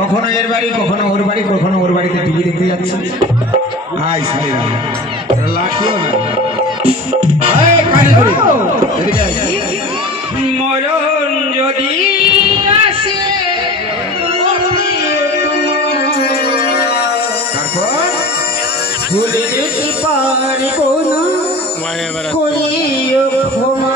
কখনো এর বাড়ি কখনো ওর বাড়ি কখনো ওর বাড়িতে টিভি দেখতে যাচ্ছি আই সালিরা লাঠিও না এই কানে ধরে এদিকে মরণ যদি আসে তারপর ভুলে যেতে পারবো না করিও ক্ষমা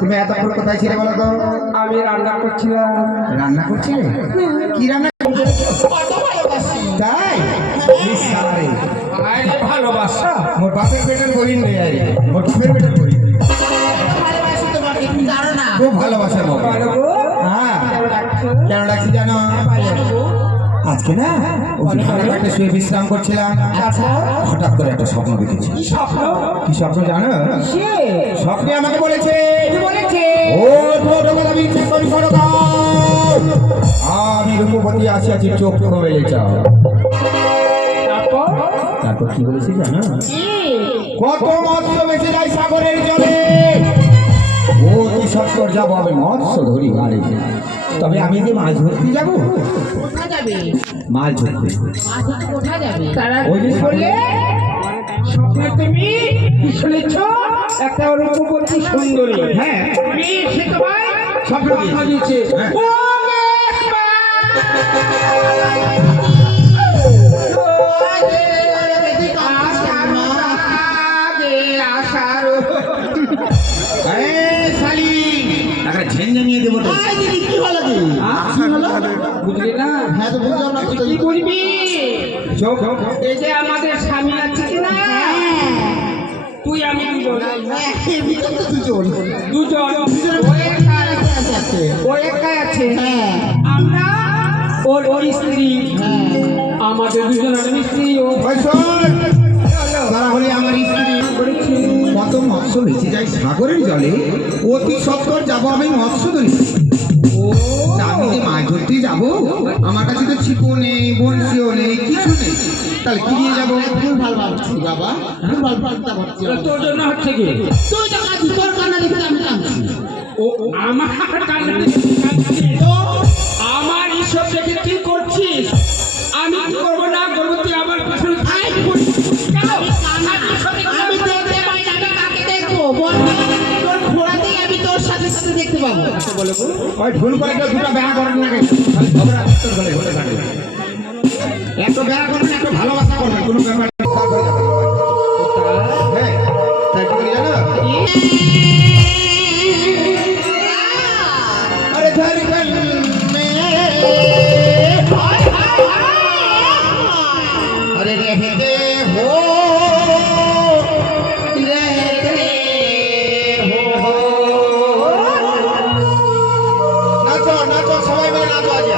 তুমি এতক্ষণ কোথায় ছিলে বলো তো? আমি রান্না করছিলাম। রান্না করছিলে? কি রান্না? তাই ভালোবাসা মোর বাপের পেটের বহিন রে আরে মোর বাপের পেটের বহিন খুব ভালোবাসা মোর। হ্যাঁ কেন ডাকছি জানো? আজকে না ওখানে শুয়ে বিশ্রাম করছিলাম, হঠাৎ করে একটা স্বপ্ন দেখেছি। কি স্বপ্ন জানো? স্বপ্নে আমাকে বলেছে আমি রূপবতী আসিয়াছি, চোখ মেলে যাও। তারপর কি বলেছি জানো? কত মৎস্য বেঁচে যায় সাগরের জলে, অতি সত্তর যাবো আমি মৎস্য ধরি বাড়ি। তবে আমি যে মাছ ধরতে যাবো, কোথায় যাবে? মাছ ধরতে মাছ ধরতে কোথায় যাবে? তারা ওই যে শুনলে স্বপ্নে তুমি কি শুনেছ? একটা রূপবতী সুন্দরী, হ্যাঁ তুমি সে তোমায় স্বপ্ন দিয়েছে। হ্যাঁ। ঝেঞ্ঝানিয়ে দেবো তো। কি হলো কি? বুঝলি না? হ্যাঁ তো বুঝলাম না কি করবি? এই যে আমাদের স্বামী আছে না, তুই আমি দুজন ও একাই আছে, আমরা ওর স্ত্রী, আমাদের দুজনের স্ত্রী। ও তারা হলে আমার স্ত্রী। কত মৎস্য ভেসে যায় সাগরের জলে, অতি সত্তর যাবো আমি মৎস্য ধরি। তা আমি যে মাছ ধরতে যাবো, আমার কাছে তো ছিপও নেই, বড়শিও নেই, কিছু নেই, তাহলে কি নিয়ে যাবো? ভুল ভাল ভাবছি বাবা, ভুল ভাল ভাবতে পারছি। তোর জন্য হচ্ছে কি? তুই তো কাঁদছিস, তোর কান্না দেখে আমি কাঁদছি। ও আমার কান্না দেখে আমার ঈশ্বর দেখে কি করছিস? আমি কি করবো না করবো, তুই আমার পেছনে আমি দেখতে পাই না, আমি কাকে দেখবো বল? তোর ঘোড়াতেই আমি তোর সাথে সাথে দেখতে পাবো। বলে ওই ভুল করে কেউ দুটো বেড়া করেন না, খালি ঝগড়া করতে বলে ঘটে থাকে। এত বেড়া করবেন, এত ভালোবাসা করবেন, কোনো ব্যাপার নেই। হ্যাঁ, তাই কি করি জানো? अरे धड़कन में अरे रहते हो नाचो नाचो सबाई मिले नाचो आज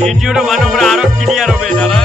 ভিডিওটা বানাবো আরো ক্লিয়ার হবে দাদা।